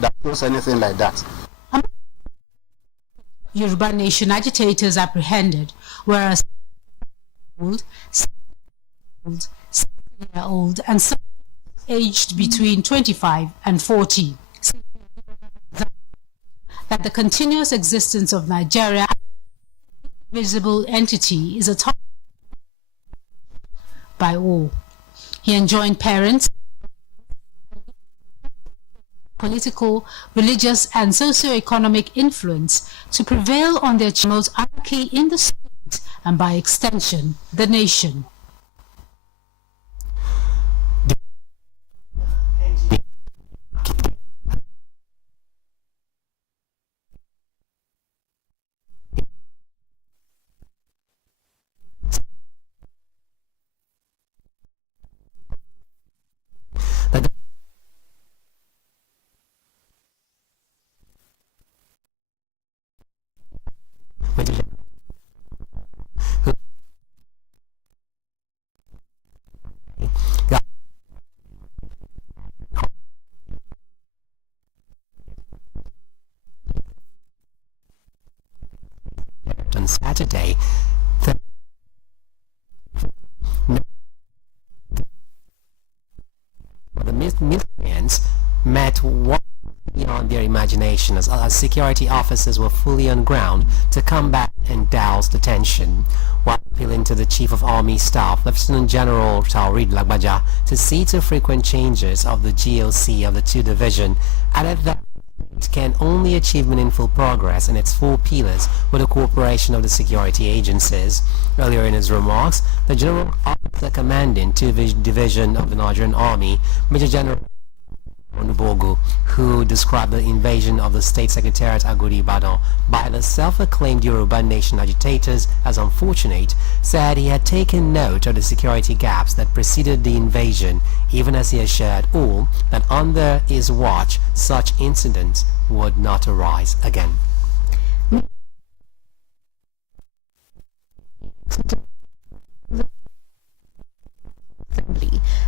that shows anything like that. Yoruba Nation agitators apprehended were old, 60-year-old, and some aged between 25 and 40. That the continuous existence of Nigeria as a visible entity is a topic by all. He enjoined parents, political, religious, and socio-economic influence to prevail on their children's anarchy in the state and, by extension, the nation. On Saturday, the miscreants met one beyond their imagination as security officers were fully on ground to combat and douse the tension, while appealing to the Chief of Army Staff, Lieutenant General Taoreed Lagbaja, to see to frequent changes of the GOC of the 2 division, added that it can only achieve meaningful progress in its 4 pillars with the cooperation of the security agencies. Earlier in his remarks, the General Officer commanding 2 Division of the Nigerian Army, Major General Onubogu, who described the invasion of the State Secretariat Agodi Ibadan by the self-acclaimed Yoruba Nation agitators as unfortunate, said he had taken note of the security gaps that preceded the invasion, even as he assured all that under his watch such incidents would not arise again.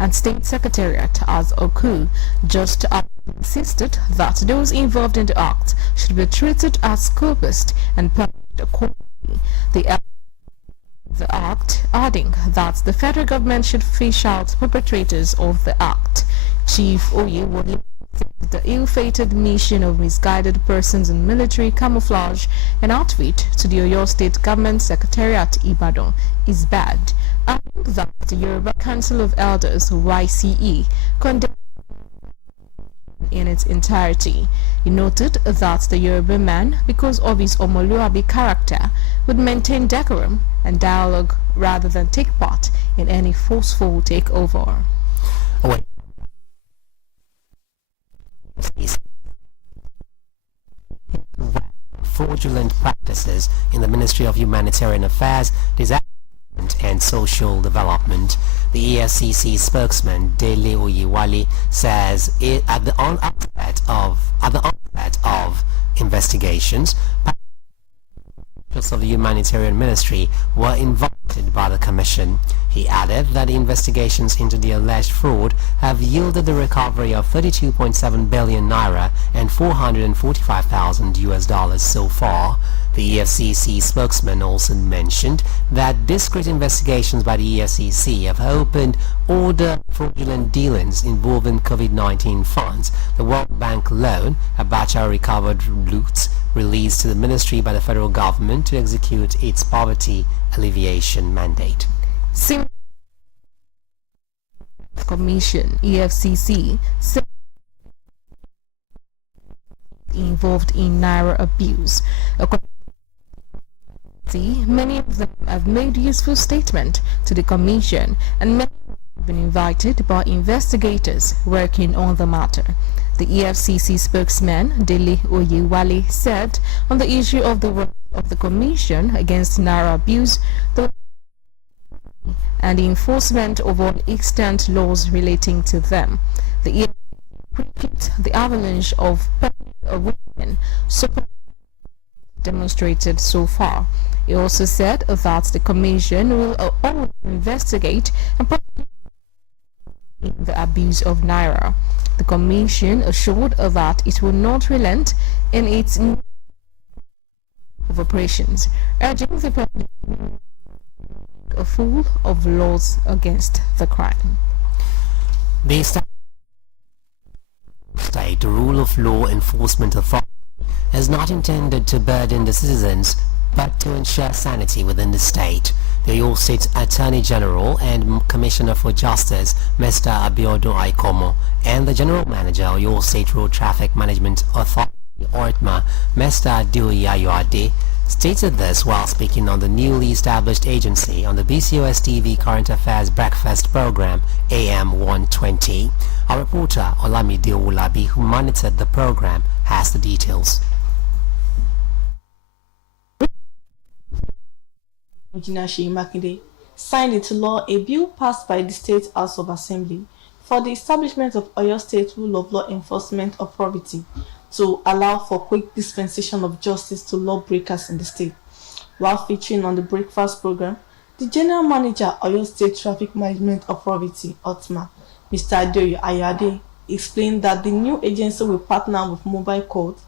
And State Secretariat as Oku just insisted that those involved in the act should be treated as culpists and punished accordingly. The act, adding that the federal government should fish out perpetrators of the act. Chief Oyewole said the ill-fated mission of misguided persons in military camouflage and outfit to the Oyo State Government Secretariat Ibadan is bad, and that the Yoruba Council of Elders YCE condemned in its entirety. He noted that the Yoruba man, because of his Omoluabi character, would maintain decorum and dialogue rather than take part in any forceful takeover. Fraudulent practices in the Ministry of Humanitarian Affairs, Disaster and Social Development. The EFCC spokesman Dele Oyewale says at the onset of investigations, officials of the Humanitarian Ministry were invited by the Commission. He added that the investigations into the alleged fraud have yielded the recovery of 32.7 billion naira and $445,000 so far. The EFCC spokesman also mentioned that discreet investigations by the EFCC have opened other fraudulent dealings involving COVID-19 funds, the World Bank loan, Abacha recovered loot released to the ministry by the federal government to execute its poverty alleviation mandate. Commission EFCC said involved in naira abuse. Many of them have made useful statement to the commission, and many have been invited by investigators working on the matter. The EFCC spokesman Dele Oyewale said on the issue of the work of the commission against naira abuse and the enforcement of all extant laws relating to them. The EFCC repeats the avalanche of women support demonstrated so far. He also said that the commission will always investigate and prosecute the abuse of naira. The Commission assured that it will not relent in its of operations, urging the President a full of laws against the crime. The state rule of law enforcement authority is not intended to burden the citizens but to ensure sanity within the state. The Oyo State Attorney General and Commissioner for Justice, Mr. Abiodun Aikomo, and the General Manager of Oyo State Road Traffic Management Authority, ORTMA, Mr. Adeoye Ayoade, stated this while speaking on the newly established agency on the BCOS TV Current Affairs Breakfast Program, AM 120. Our reporter, Olamide Owolabi, who monitored the program, has the details. Engineer Seyi Makinde signed into law a bill passed by the State House of Assembly for the establishment of Oyo State Rule of Law Enforcement Authority to allow for quick dispensation of justice to lawbreakers in the state. While featuring on the breakfast program, the General Manager Oyo State Traffic Management Authority, OTMA, Mr. Adeoye Ayoade, explained that the new agency will partner with mobile courts,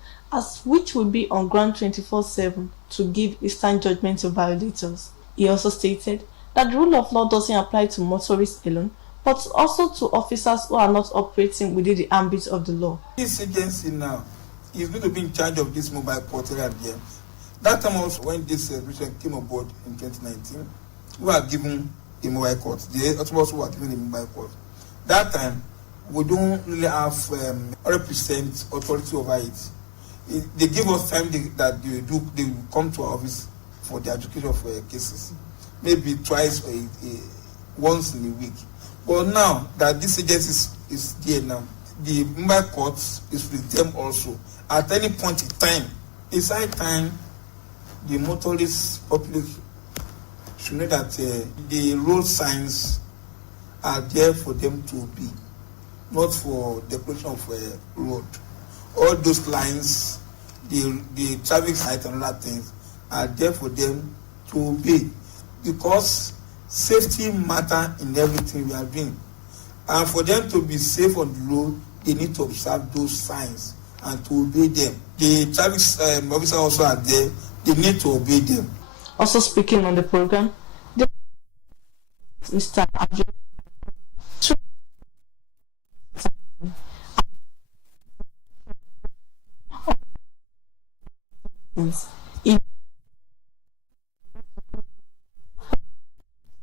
which will be on ground 24/7 to give instant judgment to violators. He also stated that the rule of law doesn't apply to motorists alone, but also to officers who are not operating within the ambit of the law. This agency now is going to be in charge of this mobile court area there. That time also when this resolution came aboard in 2019, we were given a mobile court. The others were given a mobile court. That time, we don't really have 100% authority over it. They give us time that they will come to our office for the adjudication of cases, maybe once in a week. But now that this agency is there now, the mobile court is with them also. At any point in time, it's high time the motorist public should know that the road signs are there for them to obey, not for decoration of road. All those lines, the traffic lights and other things are there for them to obey, because safety matter in everything we are doing. And for them to be safe on the road, they need to observe those signs and to obey them. The traffic officers also are there, they need to obey them. Also speaking on the program, Mr. Abdul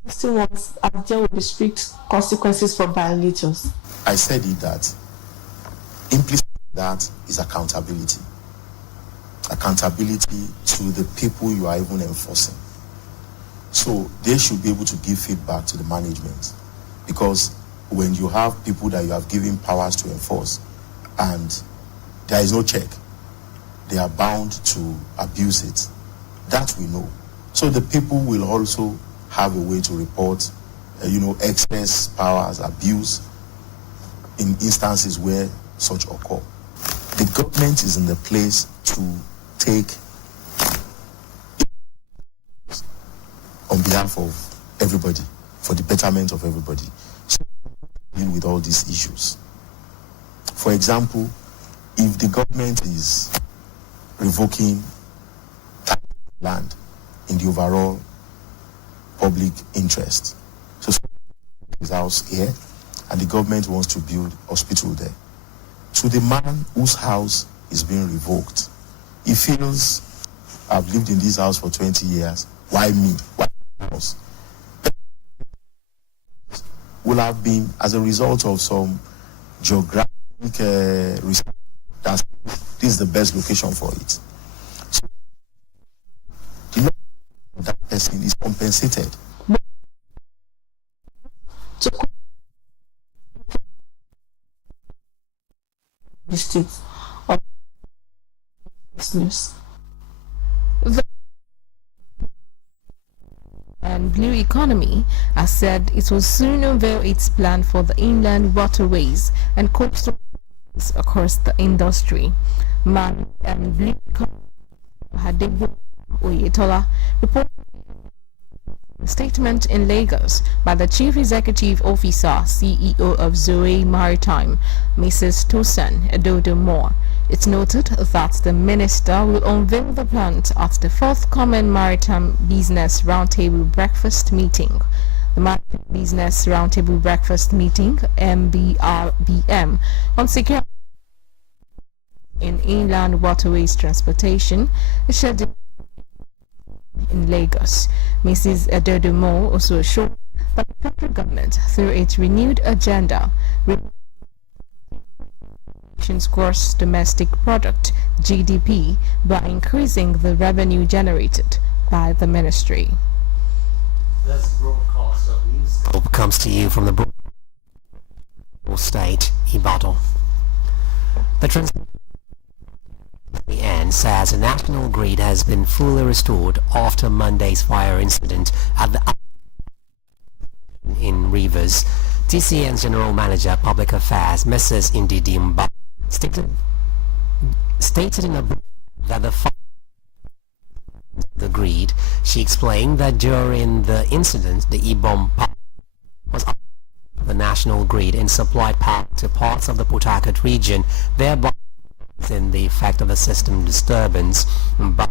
still wants there will be strict consequences for violators. I said it that implicit that is accountability. Accountability to the people you are even enforcing. So they should be able to give feedback to the management, because when you have people that you have given powers to enforce and there is no check, they are bound to abuse it. That we know. So the people will also have a way to report, excess powers, abuse in instances where such occur. The government is in the place to take on behalf of everybody, for the betterment of everybody, so deal with all these issues. For example, if the government is revoking land in the overall public interest, so his house here, and the government wants to build a hospital there, to the man whose house is being revoked, he feels, I've lived in this house for 20 years, why me? Why my house? Will have been as a result of some geographic research that this is the best location for it. So the law of that person is compensated. Districts of news. And Blue Economy has said it will soon unveil its plan for the inland waterways and coastal across the industry. Man and Blue Economy Hadebo Oyetola reported Statement in Lagos by the Chief Executive Officer CEO of Zoe Maritime, Mrs. Tosin Edodo-Moore. It's noted that the minister will unveil the plans at the forthcoming Maritime Business Roundtable Breakfast Meeting. The Maritime Business Roundtable Breakfast Meeting, MBRBM, on security in inland waterways transportation is scheduled in Lagos. Mrs. Edodo-Moore also assured that the federal government, through its renewed agenda, gross domestic product (GDP) by increasing the revenue generated by the ministry. This broadcast of Newscope comes to you from the state, Ibadan. The end says the national grid has been fully restored after Monday's fire incident at the in Rivers. TCN's General Manager Public Affairs, Mrs. Ndidi Mba, stated in a book that the grid. She explained that during the incident, the E-bomb was up the national grid and supplied power to parts of the Port Harcourt region, thereby in the effect of the system disturbance. But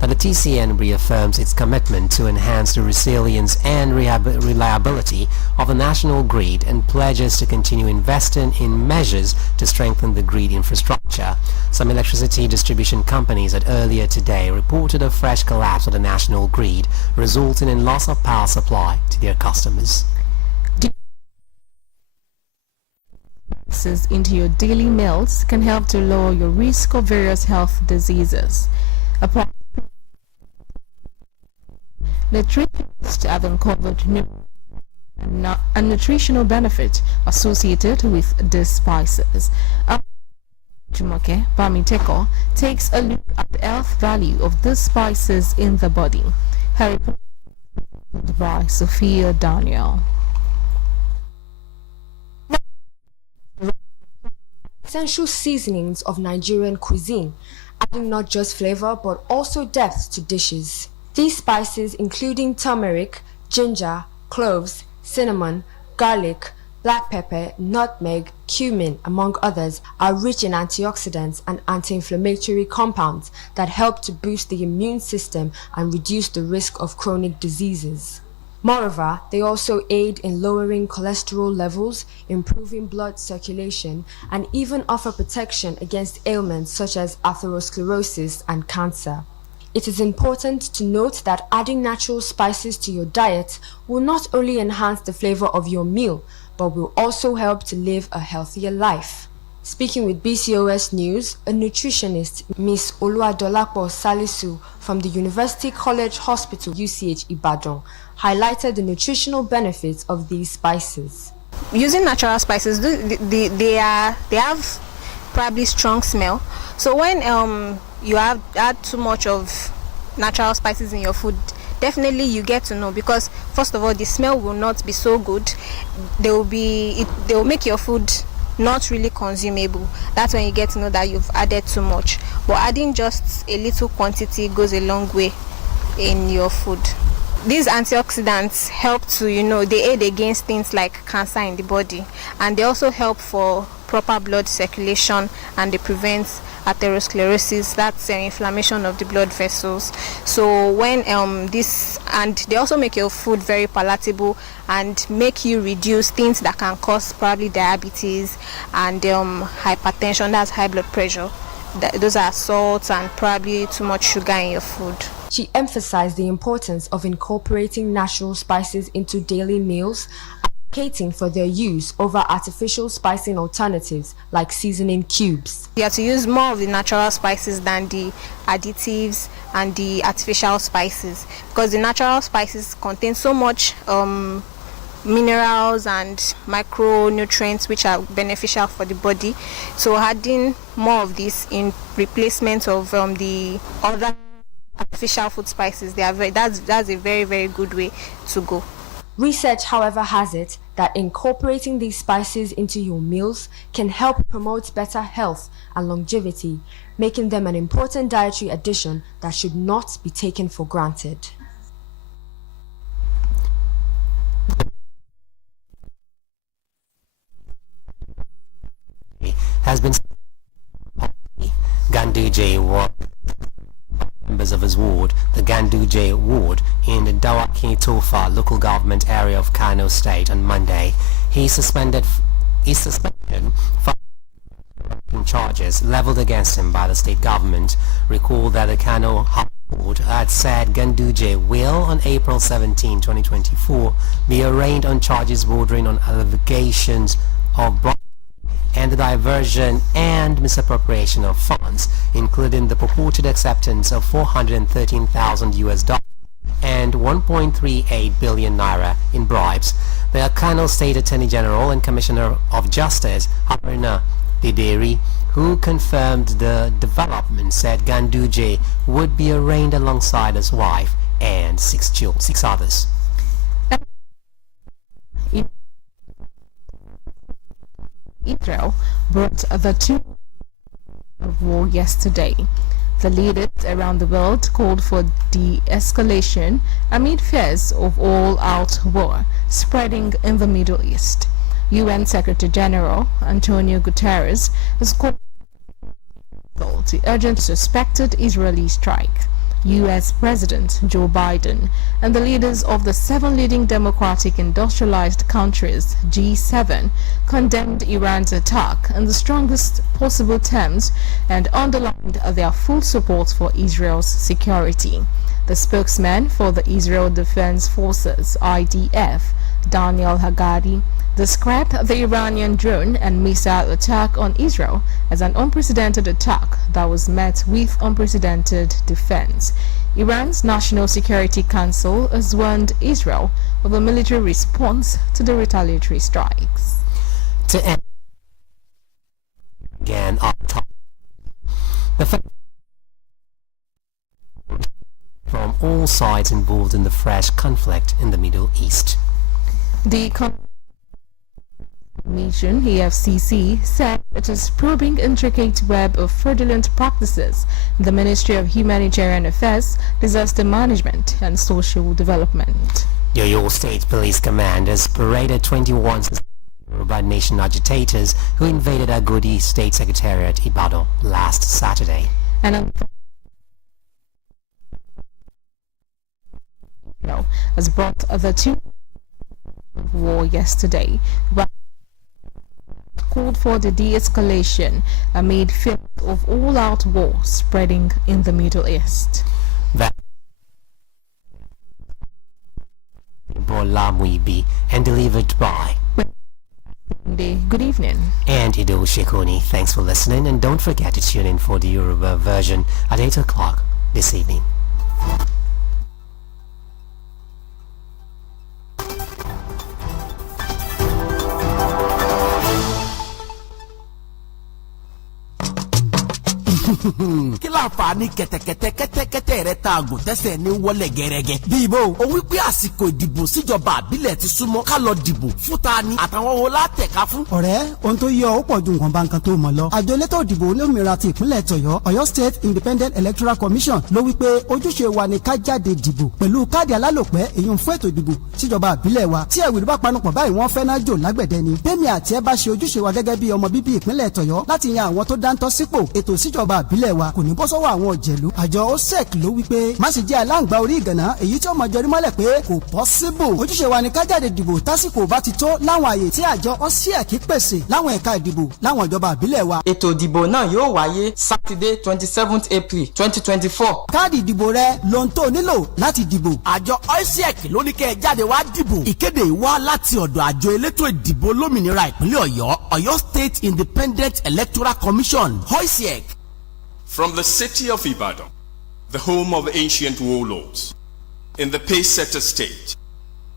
that the TCN reaffirms its commitment to enhance the resilience and reliability of the national grid and pledges to continue investing in measures to strengthen the grid infrastructure. Some electricity distribution companies had earlier today reported a fresh collapse of the national grid, resulting in loss of power supply to their customers. Into your daily meals can help to lower your risk of various health diseases. Nutritionists have uncovered a nutritional benefit associated with these spices. Jumoke Bamiteko takes a look at the health value of these spices in the body. Her report by Sophia Daniel. Essential seasonings of Nigerian cuisine, adding not just flavor but also depth to dishes. These spices, including turmeric, ginger, cloves, cinnamon, garlic, black pepper, nutmeg, cumin, among others, are rich in antioxidants and anti-inflammatory compounds that help to boost the immune system and reduce the risk of chronic diseases. Moreover, they also aid in lowering cholesterol levels, improving blood circulation, and even offer protection against ailments such as atherosclerosis and cancer. It is important to note that adding natural spices to your diet will not only enhance the flavor of your meal, but will also help to live a healthier life. Speaking with BCOS News, a nutritionist, Ms. Oluwadolapo Salisu from the University College Hospital, UCH Ibadan, highlighted the nutritional benefits of these spices. Using natural spices, they have probably strong smell. So when you add too much of natural spices in your food, definitely you get to know, because first of all, the smell will not be so good. They will make your food not really consumable. That's when you get to know that you've added too much. But adding just a little quantity goes a long way in your food. These antioxidants help to, they aid against things like cancer in the body, and they also help for proper blood circulation, and they prevent atherosclerosis, that's inflammation of the blood vessels. So when and they also make your food very palatable and make you reduce things that can cause probably diabetes and hypertension, that's high blood pressure. Those are salts and probably too much sugar in your food. She emphasized the importance of incorporating natural spices into daily meals, advocating for their use over artificial spicing alternatives like seasoning cubes. You have to use more of the natural spices than the additives and the artificial spices, because the natural spices contain so much minerals and micronutrients which are beneficial for the body. So adding more of this in replacement of the other artificial food spices, that's a very, very good way to go. Research, however, has it that incorporating these spices into your meals can help promote better health and longevity, making them an important dietary addition that should not be taken for granted. Ganduje was members of his ward, the Ganduje ward, in the Dawaki Tofa local government area of Kano State on Monday. He's suspended for charges leveled against him by the state government. Recall that the Kano Board had said Ganduje will, on April 17, 2024, be arraigned on charges bordering on allegations of bribery and the diversion and misappropriation of funds, including the purported acceptance of $413,000 and 1.38 billion naira in bribes. The Kano State Attorney General and Commissioner of Justice, Haruna Dideri, who confirmed the development, said Ganduje would be arraigned alongside his wife and six others. Israel brought the two of war yesterday. The leaders around the world called for de-escalation amid fears of all-out war spreading in the Middle East. UN Secretary General Antonio Guterres has called the urgent suspected Israeli strike. US President Joe Biden and the leaders of the 7 leading democratic industrialized countries, G7, condemned Iran's attack in the strongest possible terms and underlined their full support for Israel's security. The spokesman for the Israel Defense Forces, IDF, Daniel Hagari, described the Iranian drone and missile attack on Israel as an unprecedented attack that was met with unprecedented defense. Iran's National Security Council has warned Israel of a military response to the retaliatory strikes. To end again on top, from all sides involved in the fresh conflict in the Middle East. The Commission, EFCC, said it is probing intricate web of fraudulent practices in the Ministry of Humanitarian Affairs, Disaster Management and Social Development. The Oyo State Police Command has paraded 21 Yoruba Nation agitators who invaded Agodi State Secretariat, Ibadan, last Saturday. And has brought the two of war yesterday, but called for the de-escalation amid fear of all-out war spreading in the Middle East. That Bolamwibi and delivered by Good evening. And Ido Shekoni. Thanks for listening, and don't forget to tune in for the Yoruba version at 8 o'clock this evening. kí láǹfààní kẹ̀tẹ̀kẹ̀tẹ̀ rẹ ta àgùn tẹ́sẹ̀ ní wọlé gẹ́rẹ́gẹ́. bíbó o wí pé àsìkò ìdìbò síjọba àbílẹ̀ ti súnmọ́ ká lọ dìbò fún ta ni àtàwọn wo látẹ̀ka fún. ọ̀rẹ́ ohun tó yẹ ó pọ̀ ju nǹkan bá nǹkan tó mọ̀ lọ. àjọ elétò ìdìbò olómìnira ti ìpínlẹ̀ tọ̀yọ́ Ọ̀yọ́ State Independent Electoral Commission ló wí pé ojúṣe wa ni ká jáde dìbò pẹ̀lú káàdì alálòpẹ́ èyí ń fún ètò ìdìbò síjọba àbílẹ̀ wa tí ẹ̀wìrì bá panupọ̀ báyìí wọ́n fẹ́ náà jò lágbẹ̀dẹ ni. bẹ́ẹ̀ni àti ẹ bá ṣe ojúṣe wa gẹ́gẹ́ bí ọmọ bíbí ìpínlẹ̀ tọ̀yọ́ láti yan àwọn tó dáńtọ́ sípò ètò síjọba àbílẹ̀ wa kò ní bọ́ sọ́wọ́ àwọn òjẹ̀lú. àjọ OSEC ló wí pé má sì jẹ́ aláǹgbá orí ìgànná èyí tí ó mọ jọrí mọ́lẹ̀ pé kò possible. ojúṣe wa ni ká jáde dìbò tásìkò bá ti tó láwọn àyè tí àjọ OSEC pèsè láwọn ẹ̀ka ìdìbò láwọn ìjọba àbílẹ̀ wa. ètò ìdìbò náà yóò wáyé Saturday 27th April 2024. káàdì ìdìbò rẹ ló ń tó nílò láti dìbò. àjọ OSEC ló ní kẹ́ ẹ jáde wá dìbò. ìkéde wá láti ọ̀dọ̀ àjọ elétò ìdìbò olómìnira ìpínlẹ̀ Ọ̀yọ́ Ọ̀yọ́ State Independent Electoral Commission OSEC. From the city of Ibadan, the home of ancient warlords, in the Pacesetter state,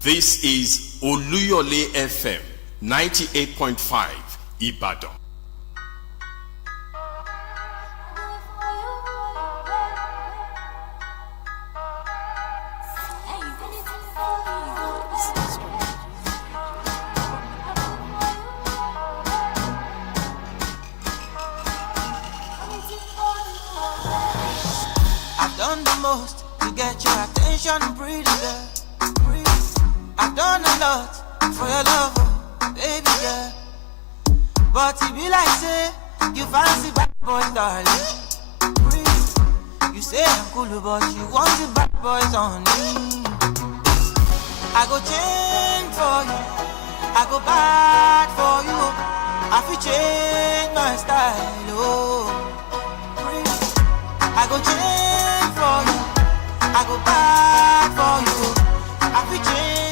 this is OLUYOLEFM 98.5 Ibadan. I've done the most to get your attention, pretty girl. I've done a lot for your love, baby girl. But it be like say you fancy bad boy, darling. You say I'm cool, but you want the bad boys on me. I go change for you, I go bad for you. I feel change my style, oh. I go change for you, I go bad for you. I feel change.